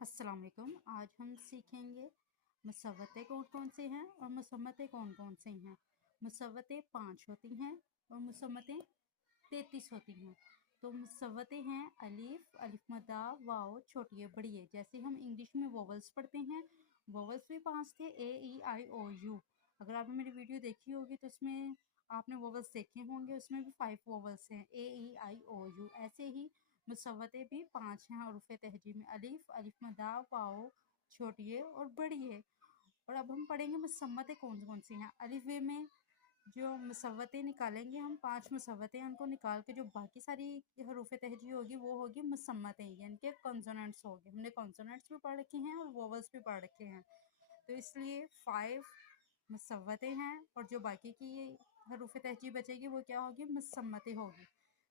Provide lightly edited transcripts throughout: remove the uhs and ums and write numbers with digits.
अस्सलाम वालेकुम। आज हम सीखेंगे मुसव्वतें कौन कौन से हैं और मुसम्मतें कौन कौन से हैं। मुसव्वतें 5 होती हैं और मुसम्मतें 33 होती हैं। तो मुसव्वतें हैं अलिफ, अलिफ मद्दा, वाओ, छोटी बड़ी है। जैसे हम इंग्लिश में वोवल्स पढ़ते हैं, वोवल्स भी 5 थे, ए ई आई ओ यू। अगर आपने मेरी वीडियो देखी होगी तो उसमें आपने वोवल्स देखे होंगे, उसमें भी 5 वोवल्स हैं, ए ई आई ओ यू। ऐसे ही मुसव्वतें भी 5 हैं हरूफ तहजीब में, अलिफ, अलिफ मद्दा, वाओ, छोटी है और बड़ी है। और अब हम पढ़ेंगे मुसम्मतें कौन कौन सी हैं। अलिफ बे में जो मुसव्वतें निकालेंगे हम, 5 मुसव्वतें, उनको निकाल के जो बाकी सारी हरूफ तहजीब होगी वो होगी मुसम्मतें, यानी कि कॉन्सोनेंट्स हो गए। हमने कॉन्सोनेंट्स भी पढ़ रखे हैं और वोवल्स भी पढ़ रखे हैं, तो इसलिए 5 मुसव्वतें हैं और जो बाकी की हरूफ तहजीब बचेगी वो क्या होगी, मुसम्मतें होगी।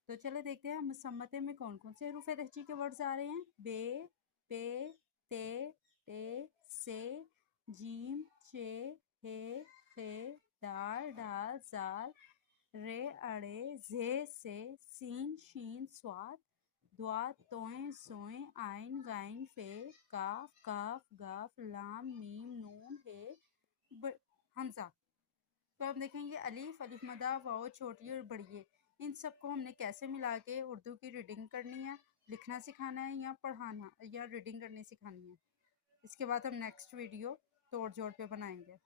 तो चलो देखते हैं मुसम्मतें में कौन कौन से हरूफ तहजीब के वर्ड्स आ रहे हैं। बे, पे, ते, टे, से, जीम, चे, हे, खे, दाल, डाल, जाल, रे, अड़े, जे, से, सीन, शीन, स्वाद, द्वात, तोएं, सोएं, आइन, गाइन, फे, काफ, काफ, गाफ, लाम, मीम, नून, हे, हमजा। तो हम देखेंगे अलीफ, अलिफ मदा, वाओ, छोटी और बड़ी है, इन सबको हमने कैसे मिला के उर्दू की रीडिंग करनी है, लिखना सिखाना है या पढ़ाना या रीडिंग करनी सिखानी है। इसके बाद हम नेक्स्ट वीडियो तोड़ जोड़ पे बनाएंगे।